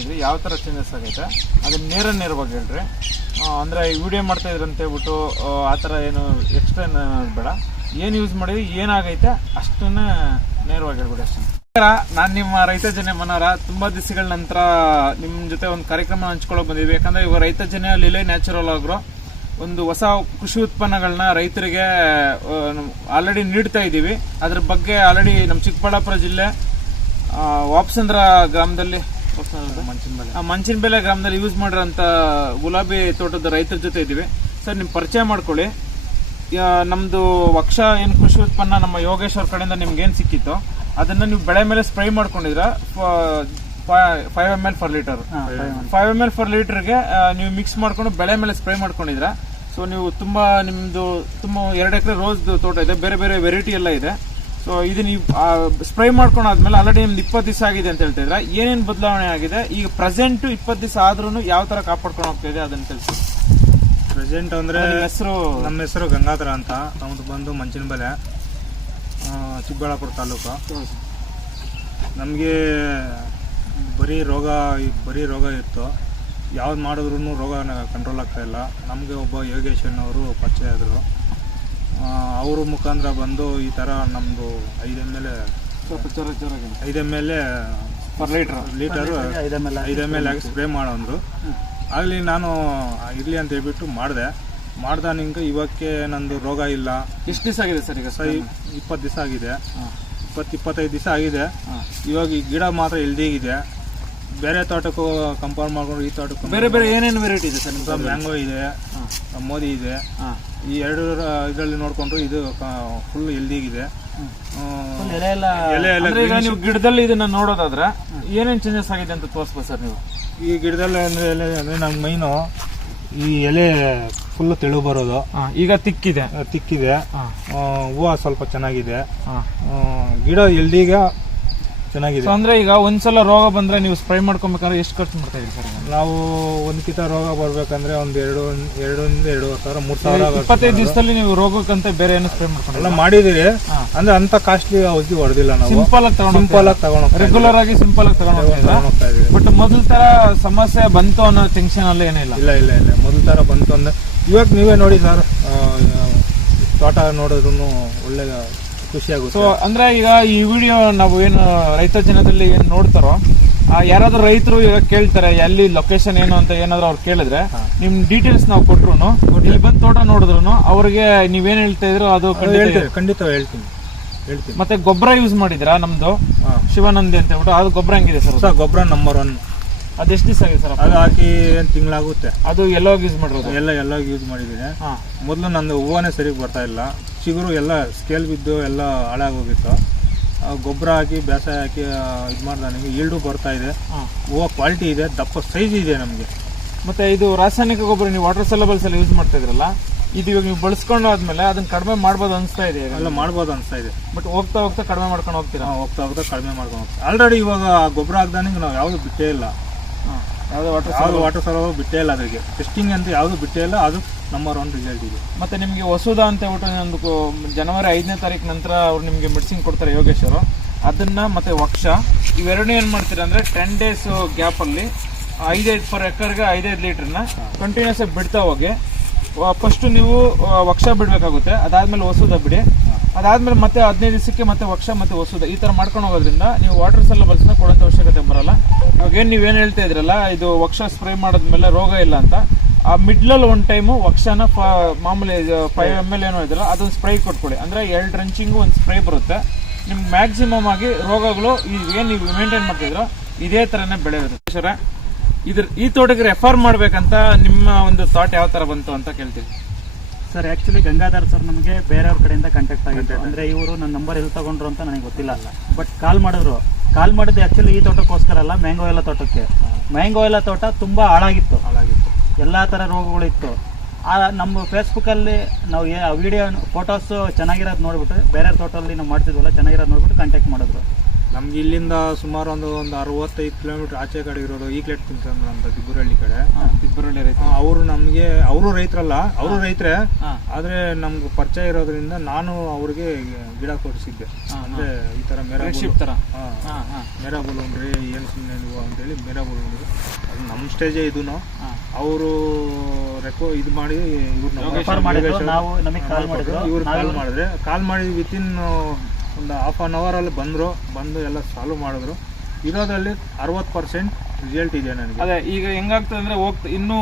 ಮಾಡಿದ್ರಿ, ಯಾವ ಥರ ಚೇಂಜಸ್ ಆಗೈತೆ ಅದನ್ನ ನೇರವಾಗಿ ಹೇಳ್ರಿ. ಅಂದರೆ ವಿಡಿಯೋ ಮಾಡ್ತಾ ಇದ್ರಿ ಅಂತ ಹೇಳ್ಬಿಟ್ಟು ಆ ಥರ ಏನು ಎಕ್ಸ್ಟ್ರಾ ಬೇಡ, ಏನು ಯೂಸ್ ಮಾಡಿದ್ರಿ ಏನಾಗೈತೆ ಅಷ್ಟನ್ನ ನೇರವಾಗಿ ಹೇಳ್ಬಿಡಿ ಅಷ್ಟೇ. ನಾನು ನಿಮ್ಮ ರೈತ ಜನ ಮನೋರ ತುಂಬಾ ದಿವಸಗಳ ನಂತರ ನಿಮ್ಮ ಜೊತೆ ಒಂದು ಕಾರ್ಯಕ್ರಮ ಹಂಚ್ಕೊಳ್ಳೋಕೆ ಬಂದಿದ್ವಿ. ಯಾಕಂದ್ರೆ ಇವಾಗ ರೈತ ಜನ ಲಿಲೆ ನ್ಯಾಚುರಲ್ ಆಗ್ರೋ ಒಂದು ಹೊಸ ಕೃಷಿ ಉತ್ಪನ್ನಗಳನ್ನ ರೈತರಿಗೆ ಆಲ್ರೆಡಿ ನೀಡ್ತಾ ಇದ್ದೀವಿ. ಅದ್ರ ಬಗ್ಗೆ ಆಲ್ರೆಡಿ ನಮ್ಮ ಚಿಕ್ಕಬಳ್ಳಾಪುರ ಜಿಲ್ಲೆ ವಾಪಸಂದ್ರ ಗ್ರಾಮದಲ್ಲಿ ಮಂಚಿನಬೆಲೆ ಗ್ರಾಮದಲ್ಲಿ ಯೂಸ್ ಮಾಡಿರೋಂಥ ಗುಲಾಬಿ ತೋಟದ ರೈತರ ಜೊತೆ ಇದ್ದೀವಿ. ಸರ್ ನಿಮ್ಮ ಪರಿಚಯ ಮಾಡ್ಕೊಳ್ಳಿ. ನಮ್ದು ವಕ್ಷ ಏನು ಕೃಷಿ ಉತ್ಪನ್ನ ನಮ್ಮ ಯೋಗೇಶ್ ಅವ್ರ ಕಡೆಯಿಂದ ನಿಮ್ಗೆ ಏನು ಸಿಕ್ಕಿತ್ತು ಅದನ್ನ ನೀವು ಬೆಳೆ ಮೇಲೆ ಸ್ಪ್ರೇ ಮಾಡ್ಕೊಂಡಿದ್ರ 5 ml per liter 5 ml per literಗೆ ನೀವು ಮಿಕ್ಸ್ ಮಾಡ್ಕೊಂಡು ಬೆಳೆ ಮೇಲೆ ಸ್ಪ್ರೇ ಮಾಡ್ಕೊಂಡಿದ್ರ. ಸೊ ನೀವು ನಿಮ್ದು ತುಂಬಾ 2 ಎಕರೆ ರೋಸ್ ತೋಟ ಇದೆ, ಬೇರೆ ಬೇರೆ ವೆರೈಟಿ ಎಲ್ಲ ಇದೆ. ಸೊ ಇದು ನೀವು ಸ್ಪ್ರೇ ಮಾಡ್ಕೊಂಡಾದ್ಮೇಲೆ ಆಲ್ರೆಡಿ ನಿಮ್ದು 20 ದಿವಸ ಆಗಿದೆ ಅಂತ ಹೇಳ್ತಾ ಇದ್ರ. ಏನೇನು ಬದಲಾವಣೆ ಆಗಿದೆ ಈಗ ಪ್ರೆಸೆಂಟ್ 20 ದಿವಸ ಆದ್ರೂ ಯಾವ ತರ ಕಾಪಾಡ್ಕೊಂಡು ಹೋಗ್ತಾ ಇದೆ ಅದನ್ನ ತಿಳಿಸಿ. ಪ್ರೆಸೆಂಟ್ ಅಂದ್ರೆ ನಮ್ಮ ಹೆಸರು ಗಂಗಾಧರ ಅಂತ, ನಮ್ದು ಬಂದು ಮಂಚಿನಬೆಲೆ, ಚಿಕ್ಕಬಳ್ಳಾಪುರ ತಾಲೂಕು. ನಮಗೆ ಬರೀ ರೋಗ ಇತ್ತು, ಯಾವ್ದು ಮಾಡಿದ್ರು ರೋಗ ಕಂಟ್ರೋಲ್ ಆಗ್ತಾ ಇಲ್ಲ. ನಮಗೆ ಒಬ್ಬ ಯೋಗೇಶಣ್ಣವರು ಪರಿಚಯ ಆದರು. ಅವ್ರ ಮುಖಾಂತರ ಬಂದು ಈ ಥರ ನಮ್ಮದು 5 ml ಪರ್ ಲೀಟರು 5 ml ಆಗಿ ಸ್ಪ್ರೇ ಮಾಡೋಂದ್ರು. ಆಗಲಿ ನಾನು ಇರಲಿ ಅಂತ ಹೇಳ್ಬಿಟ್ಟು ಮಾಡ್ದೆ ನಿಂಗೆ ಇವಕ್ಕೆ ನಂದು ರೋಗ ಇಲ್ಲ. ಎಷ್ಟು ದಿವಸ ಆಗಿದೆ ಸರ್? ಈಗ 20 ದಿವಸ ಆಗಿದೆ, 25 ದಿವಸ ಆಗಿದೆ. ಇವಾಗ ಈ ಗಿಡ ಮಾತ್ರ ಹೆಲ್ದಿಗಿದೆ. ಬೇರೆ ತೋಟಕ್ಕೂ ಕಂಪೇರ್ ಮಾಡ್ಕೊಂಡು ಈ ತೋಟಕ್ಕೂ ಬೇರೆ ಬೇರೆ ಏನೇನು ವೆರೈಟಿ ಇದೆ ಸರ್? ನಿಮ್ಗೆ ಮ್ಯಾಂಗೋ ಇದೆ, ಮೋದಿ ಇದೆ. ಈ 2 ಇದರಲ್ಲಿ ನೋಡ್ಕೊಂಡ್ರು ಇದು ಫುಲ್ ಹೆಲ್ದಿಗಿದೆ. ನೀವು ಗಿಡದಲ್ಲಿ ಇದನ್ನ ನೋಡೋದಾದ್ರೆ ಏನೇನು ಚೇಂಜಸ್ ಆಗಿದೆ ಅಂತ ತೋರಿಸ್ಬೋದು ಸರ್ ನೀವು? ಈ ಗಿಡದಲ್ಲಿ ಅಂದ್ರೆ ನಮ್ಮ ಮೈನು ಈ ಎಲೆ ಫುಲ್ ತೆಳು ಬರೋದು, ಈಗ ತಿಕ್ಕಿದೆ. ಹೂವು ಸ್ವಲ್ಪ ಚೆನ್ನಾಗಿದೆ, ಗಿಡ ಹೆಲ್ದಿಗೆ ಚೆನ್ನಾಗಿದೆ. ಅಂದ್ರೆ ಈಗ ಒಂದ್ಸಲ ರೋಗ ಬಂದ್ರೆ ನೀವು ಸ್ಪ್ರೇ ಮಾಡ್ಕೊಬೇಕಂದ್ರೆ ಎಷ್ಟು ಖರ್ಚು ಮಾಡ್ತಾ ಇದ್ದೀರಿ ಸರ್? ನಾವು ಒಂದ್ಕಿತ ರೋಗ ಬರ್ಬೇಕಂದ್ರೆ ಒಂದು 2-2.5 ಸಾವಿರ 3 ಸಾವಿರ. 25 ದಿವಸದಲ್ಲಿ ನೀವು ರೋಗಕ್ಕಂತ ಬೇರೆ ಏನು ಸ್ಪ್ರೇ ಮಾಡ್ಕೊಂಡು ಮಾಡಿದಿರಿ ಅಂದ್ರೆ ಅಂತ ಕಾಸ್ಟ್ಲಿ ಔಷಧಿ ಹೊಡೆದಿಲ್ಲ ನಾವು. ಸಿಂಪಲ್ ಆಗಿ ತಗೊಂಡು ರೆಗ್ಯುಲರ್ ಆಗಿ ಸಿಂಪಲ್ ಆಗಿ ತಗೊಂಡು ಹೋಗ್ತಾ ಇದ್ದೀವಿ. ಬಟ್ ಮೊದಲ ತರ ಸಮಸ್ಯೆ ಬಂತು ಅನ್ನೋ ಟೆನ್ಷನ್ ಅಲ್ಲ ಏನಿಲ್ಲ. ಇಲ್ಲ ಮೊದಲ ತರ ಬಂತು ಅಂದ್ರೆ ಇವಾಗ ನೀವೇ ನೋಡಿ ಸರ್, ತೋಟ ನೋಡಿದ್ರು ಒಳ್ಳೆ ಖುಷಿ ಆಗುತ್ತೆ. ಸೊ ಅಂದ್ರೆ ಈಗ ಈ ವಿಡಿಯೋ ನಾವು ಏನು ರೈತ ಜನದಲ್ಲಿ ಏನ್ ನೋಡ್ತಾರೋ ಯಾರಾದ್ರೂ ರೈತರು ಈಗ ಕೇಳ್ತಾರೆ ಎಲ್ಲಿ ಲೊಕೇಶನ್ ಏನು ಅಂತ ಏನಾದ್ರು ಅವ್ರು ಕೇಳಿದ್ರೆ ನಿಮ್ ಡೀಟೇಲ್ಸ್ ನಾವು ಕೊಟ್ರು ಇಲ್ಲಿ ಬಂದು ತೋಟ ನೋಡಿದ್ರು ಅವ್ರಿಗೆ ನೀವೇನ್ ಹೇಳ್ತಾ ಇದ್ರು ಅದು ಖಂಡಿತ ಹೇಳ್ತೀನಿ. ಮತ್ತೆ ಗೊಬ್ಬರ ಯೂಸ್ ಮಾಡಿದ್ರಾ? ನಮ್ದು ಶಿವಾನಂದಿ ಅಂತ ಹೇಳ್ಬಿಟ್ಟು ಅದು ಗೊಬ್ಬರ ಹೆಂಗಿದೆ ಸರ್? ಗೊಬ್ಬರ ನಂಬರ್ 1. ಅದೆಷ್ಟು ದಿವಸ ಆಗಿದೆ ಸರ್? ಅದು ಹಾಕಿ 1 ತಿಂಗಳಾಗುತ್ತೆ. ಅದು ಎಲ್ಲೋ ಯೂಸ್ ಮಾಡಿರೋದು? ಎಲ್ಲ ಯೂಸ್ ಮಾಡಿದ್ದೀನಿ. ಮೊದಲು ನಂದು ಹೂವನೇ ಸರಿಗೆ ಬರ್ತಾ ಇಲ್ಲ, ಚಿಗುರು ಎಲ್ಲ ಸ್ಕೇಲ್ ಬಿದ್ದು ಎಲ್ಲ ಹಾಳಾಗೋಗಿತ್ತು. ಗೊಬ್ಬರ ಹಾಕಿ ಬೇಸಾಯ ಹಾಕಿ ಇದು ಮಾಡ್ದ ನನಗೆ ಈಲ್ಡು ಬರ್ತಾ ಇದೆ, ಹೂವು ಕ್ವಾಲಿಟಿ ಇದೆ, ದಪ್ಪ ಸೈಜ್ ಇದೆ ನಮಗೆ. ಮತ್ತೆ ಇದು ರಾಸಾಯನಿಕ ಗೊಬ್ಬರ ನೀವು ವಾಟರ್ ಸೆಲೆಬಲ್ಸ್ ಎಲ್ಲ ಯೂಸ್ ಮಾಡ್ತಾ ಇದ್ರಲ್ಲ, ಇದು ಇವಾಗ ನೀವು ಬಳಸ್ಕೊಂಡು ಆದ್ಮೇಲೆ ಅದನ್ನ ಕಡಿಮೆ ಮಾಡ್ಬೋದು ಅನಿಸ್ತಾ ಇದೆ? ಎಲ್ಲ ಮಾಡ್ಬೋದು ಅನಿಸ್ತಾ ಇದೆ. ಬಟ್ ಹೋಗ್ತಾ ಕಡಿಮೆ ಮಾಡ್ಕೊಂಡು ಹೋಗ್ತೀರಾ? ಹೋಗ್ತಾ ಕಡಿಮೆ ಮಾಡ್ಕೊಂಡು ಹೋಗ್ತೀವಿ. ಆಲ್ರೆಡಿ ಇವಾಗ ಗೊಬ್ಬರ ಹಾಕ್ದಾನಿಗೆ ನಾವು ಯಾವುದು ಬಿಟ್ಟೇ ಇಲ್ಲ, ಯಾವುದು ವಾಟರ್ ಸೆಲೆಬಲ್ ಬಿಟ್ಟೇ ಇಲ್ಲ. ಅದಕ್ಕೆ ಟೆಸ್ಟಿಂಗ್ ಅಂತ ಯಾವುದು ಬಿಟ್ಟೇ ಇಲ್ಲ. ಅದು ನಂಬರ್ 1 ರಿಸಲ್ಟ್ ಇದೆ. ಮತ್ತೆ ನಿಮಗೆ ವಸುಧಾ ಅಂತ ಹೇಳ್ಬಿಟ್ಟು ಒಂದು ಜನವರಿ 5ನೇ ತಾರೀಕು ನಂತರ ಅವ್ರು ನಿಮಗೆ ಮೆಡಿಸಿನ್ ಕೊಡ್ತಾರೆ ಯೋಗೇಶ್ ಅವರು. ಅದನ್ನ ಮತ್ತೆ ವಕ್ಷ ಇವೆರಡೂ ಏನ್ ಮಾಡ್ತೀರಾ ಅಂದ್ರೆ 10 days ಗ್ಯಾಪ್ ಅಲ್ಲಿ 5 ಪರ್ ಎಕರ್ಗೆ 5 ಲೀಟರ್ನ ಕಂಟಿನ್ಯೂಸ್ ಆಗಿ ಬಿಡ್ತಾ ಹೋಗಿ. ಫಸ್ಟ್ ನೀವು ವಕ್ಷ ಬಿಡ್ಬೇಕಾಗುತ್ತೆ, ಅದಾದ್ಮೇಲೆ ವಸುಧಾ ಬಿಡಿ, ಅದಾದ್ಮೇಲೆ ಮತ್ತೆ 15 ದಿವಸಕ್ಕೆ ಮತ್ತೆ ವಕ್ಷ ಮತ್ತೆ ವಸುಧಾ ಈ ತರ ಮಾಡ್ಕೊಂಡು ಹೋಗೋದ್ರಿಂದ ನೀವು ವಾಟರ್ ಸೆಲೆಬಲ್ಸ್ನ ಕೊಡೋಂಥ ಅವಶ್ಯಕತೆ ಬರಲ್ಲ. ಇವಾಗ ನೀವೇನ್ ಹೇಳ್ತಾ ಇದ್ರಲ್ಲ ಇದು ವಕ್ಷ ಸ್ಪ್ರೇ ಮಾಡಿದ್ಮೇಲೆ ರೋಗ ಇಲ್ಲ ಅಂತ, ಆ ಮಿಡ್ಲಲ್ಲಿ ಒಂದು ಟೈಮು ವಕ್ಷನ ಮಾಮೂಲಿ 5 ml ಏನೋ ಇದ್ರಲ್ಲ ಅದೊಂದು ಸ್ಪ್ರೇ ಕೊಟ್ಕೊಳ್ಳಿ. ಅಂದ್ರೆ 2 ಡ್ರಂಚಿಂಗು ಒಂದು ಸ್ಪ್ರೇ ಬರುತ್ತೆ. ನಿಮ್ಗೆ ಮ್ಯಾಕ್ಸಿಮಮ್ ಆಗಿ ರೋಗಗಳು ಏನು ನೀವು ಮೇಂಟೈನ್ ಮಾಡ್ತಿದ್ರೋ ಇದೇ ತರನೇ ಬೆಳೆಯುತ್ತೆ ಸರ್. ಈ ತೋಟಕ್ಕೆ ರೆಫರ್ ಮಾಡ್ಬೇಕಂತ ನಿಮ್ಮ ಒಂದು ಥಾಟ್ ಯಾವ ತರ ಬಂತು ಅಂತ ಕೇಳ್ತೀವಿ ಸರ್. ಆಕ್ಚುಲಿ ಗಂಗಾಧರ್ ಸರ್ ನಮಗೆ ಬೇರೆಯವ್ರ ಕಡೆಯಿಂದ ಕಾಂಟ್ಯಾಕ್ಟ್ ಆಗಿತ್ತು. ಅಂದ್ರೆ ಇವರು ನನ್ನ ನಂಬರ್ ಎಲ್ಲಿ ತಗೊಂಡ್ರು ಅಂತ ನನಗೆ ಗೊತ್ತಿಲ್ಲ. ಬಟ್ ಕಾಲ್ ಮಾಡಿದ್ದು ಆಕ್ಚುಲಿ ಈ ತೋಟಕ್ಕೋಸ್ಕರ ಅಲ್ಲ, ಮ್ಯಾಂಗೋ ಎಲ್ಲ ತೋಟಕ್ಕೆ. ಮ್ಯಾಂಗೋ ಎಲ್ಲ ತೋಟ ತುಂಬಾ ಹಾಳಾಗಿತ್ತು, ಎಲ್ಲಾ ತರ ರೋಗಗಳಿತ್ತು. ನಮ್ಮ ಫೇಸ್ಬುಕ್ಕಲ್ಲಿ ನಾವು ವಿಡಿಯೋ ಫೋಟೋಸ್ ಚೆನ್ನಾಗಿರೋದು ನೋಡ್ಬಿಟ್ಟು ಬೇರೆ ತೋಟದಲ್ಲಿ ನಾವು ಮಾಡ್ತಿದ್ವಲ್ಲ ಚೆನ್ನಾಗಿರೋದು ನೋಡ್ಬಿಟ್ಟು ಕಾಂಟ್ಯಾಕ್ಟ್ ಮಾಡಿದ್ರು. ನಮ್ಗೆ ಇಲ್ಲಿಂದ ಸುಮಾರು ಒಂದು 65 ಕಿಲೋಮೀಟರ್ ಆಚೆ ಕಡೆ ಇರೋದು ಈಕ್ಲೆಟ್ ತಿನ್ಸಂದ್ರ ಅಂತ ದಿಬ್ಬರಹಳ್ಳಿ ಕಡೆ. ದಿಬ್ಬರಳ್ಳಿ ರೈತ. ಅವರು ನಮಗೆ ಅವರು ರೈತರಲ್ಲ, ಅವರು ರೈತರೇ, ಹಾ. ಆದ್ರೆ ನಮ್ಗೆ ಪರಿಚಯ ಇರೋದ್ರಿಂದ ನಾನು ಅವ್ರಿಗೆ ಗಿಡ ಕೊಡಿಸಿದ್ದೆ. ಅಂದ್ರೆ ಈ ತರ ಫ್ರೆಂಡ್ಶಿಪ್ ತರ. ಮೇರಾ ಬೋಲೋಣ್ರಿ, ಏನು ಸುಮ್ಮನೆ ನೀವು ಅಂತೇಳಿ ಮೇರಾ ಬೋಲೋಣ್ರಿ, ಅದು ನಮ್ಮ ಸ್ಟೇಜೇ ಇದೂನು. ಅವರು ಇದು ಮಾಡಿ ಇವ್ರು ಕಾಲ್ ಮಾಡಿ ವಿತಿನ್ ಒಂದು ಹಾಫ್ ಆನ್ ಅವರ್ ಅಲ್ಲಿ ಬಂದು ಎಲ್ಲ ಸಾಲ್ವ್ ಮಾಡಿದ್ರು. ಇರೋದ್ರಲ್ಲಿ 60% ರಿಸಲ್ಟ್ ಇದೆ ನನಗೆ. ಅದೇ ಈಗ ಹೆಂಗಾಗ್ತದೆ ಅಂದ್ರೆ ಇನ್ನೂ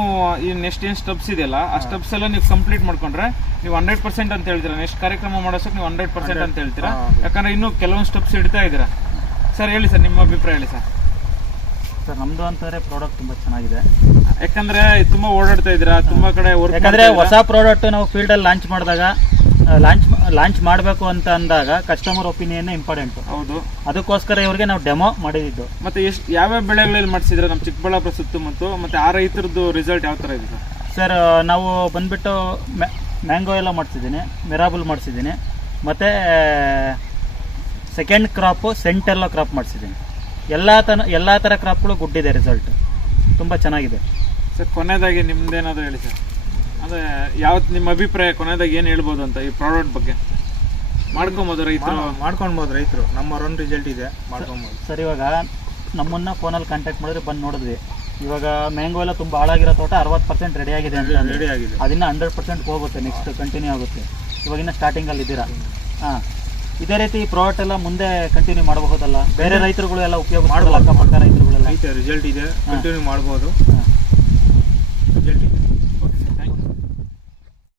ಈ ನೆಕ್ಸ್ಟ್ ಏನ್ ಸ್ಟೆಪ್ಸ್ ಇದೆಯಲ್ಲ ಆ ಸ್ಟೆಪ್ಸ್ ಎಲ್ಲ ನೀವು ಕಂಪ್ಲೀಟ್ ಮಾಡ್ಕೊಂಡ್ರೆ ನೀವು 100% ಅಂತ ಹೇಳ್ತೀರಾ. ನೆಕ್ಸ್ಟ್ ಕಾರ್ಯಕ್ರಮ ಮಾಡೋಸಕ್ಕೆ ನೀವು 100% ಅಂತ ಹೇಳ್ತೀರಾ. ಯಾಕಂದ್ರೆ ಇನ್ನೂ ಕೆಲವೊಂದು ಸ್ಟೆಪ್ಸ್ ಇಡ್ತಾ ಇದ್ದೀರಾ. ಸರ್ ಹೇಳಿ ಸರ್, ನಿಮ್ಮ ಅಭಿಪ್ರಾಯ ಹೇಳಿ ಸರ್. ಸರ್ ನಮ್ದು ಅಂತಂದ್ರೆ ಪ್ರಾಡಕ್ಟ್ ತುಂಬಾ ಚೆನ್ನಾಗಿದೆ. ಯಾಕಂದ್ರೆ ತುಂಬಾ ಓಡಾಡ್ತಾ ಇದ್ದೀರಾ, ತುಂಬಾ ಕಡೆ ಯಾಕಂದ್ರೆ ಹೊಸ ಪ್ರಾಡಕ್ಟ್ ನಾವು ಫೀಲ್ಡ್ ಅಲ್ಲಿ ಲಾಂಚ್ ಮಾಡಿದಾಗ ಲಾಂಚ್ ಮಾಡಬೇಕು ಅಂತ ಅಂದಾಗ ಕಸ್ಟಮರ್ ಒಪಿನಿಯನ್ ಇಂಪಾರ್ಟೆಂಟ್. ಹೌದು, ಅದಕ್ಕೋಸ್ಕರ ಇವ್ರಿಗೆ ನಾವು ಡೆಮೋ ಮಾಡಿದ್ದು. ಮತ್ತೆ ಯಾವ್ಯಾವ ಬೆಳೆಗಳಲ್ಲಿ ಮಾಡಿಸಿದ್ರೆ ನಮ್ಮ ಚಿಕ್ಕಬಳ್ಳಾಪುರ ಸುತ್ತಮುತ್ತ, ಮತ್ತೆ ಆ ರೈತರದ್ದು ರಿಸಲ್ಟ್ ಯಾವ ತರ ಇದೆ ಸರ್? ನಾವು ಬಂದ್ಬಿಟ್ಟು ಮ್ಯಾಂಗೋ ಎಲ್ಲ ಮಾಡಿಸಿದ್ದೀನಿ, ಮಿರಾಬಲ್ ಮಾಡಿಸಿದ್ದೀನಿ, ಮತ್ತೆ ಸೆಕೆಂಡ್ ಕ್ರಾಪು ಸೆಂಟೆಲ್ಲ ಕ್ರಾಪ್ ಮಾಡಿಸಿದ್ದೀನಿ. ಎಲ್ಲ ಥರ ಕ್ರಾಪ್ಗಳು ಗುಡ್ ಇದೆ, ರಿಸಲ್ಟ್ ತುಂಬ ಚೆನ್ನಾಗಿದೆ ಸರ್. ಕೊನೆಯದಾಗಿ ನಿಮ್ದೇನಾದ್ರು ಹೇಳಿ ಸರ್, ಅಂದ್ರೆ ಯಾವತ್ತು ನಿಮ್ಮ ಅಭಿಪ್ರಾಯ ಕೊನೆಯದಾಗಿ ಏನು ಹೇಳ್ಬೋದು ಅಂತ ಈ ಪ್ರಾಡಕ್ಟ್ ಬಗ್ಗೆ? ಮಾಡ್ಕೊಬೋದು ರೈತರು ನಮ್ಮ ರನ್ ರಿಸಲ್ಟ್ ಇದೆ, ಮಾಡ್ಕೊಬೋದು ಸರ್. ಇವಾಗ ನಮ್ಮನ್ನ ಫೋನಲ್ಲಿ ಕಾಂಟ್ಯಾಕ್ಟ್ ಮಾಡಿದ್ರೆ ಬಂದು ನೋಡಿದ್ವಿ. ಇವಾಗ ಮ್ಯಾಂಗೋ ಎಲ್ಲ ತುಂಬ ಹಾಳಾಗಿರೋ ತೋಟ 60% ರೆಡಿ ಆಗಿದೆ ಅಂತ. ರೆಡಿ ಆಗಿದೆ, ಅದನ್ನ 100% ಹೋಗುತ್ತೆ, ನೆಕ್ಸ್ಟ್ ಕಂಟಿನ್ಯೂ ಆಗುತ್ತೆ. ಇವಾಗಿನ ಸ್ಟಾರ್ಟಿಂಗಲ್ಲಿ ಇದ್ದೀರಾ. ಹಾಂ, ಇದೇ ರೀತಿ ಈ ಪ್ರಾಡಕ್ಟ್ ಎಲ್ಲ ಮುಂದೆ ಕಂಟಿನ್ಯೂ ಮಾಡಬಹುದಲ್ಲ? ಬೇರೆ ರೈತರುಗಳು ಎಲ್ಲ ಉಪಯೋಗ ಮಾಡಬಹುದು, ಅಕ್ಕಪಕ್ಕ ರೈತರುಗಳೆಲ್ಲ ರಿಸಲ್ಟ್ ಇದೆ, ಕಂಟಿನ್ಯೂ ಮಾಡ್ಬೋದು. ರಿಸಲ್ಟ್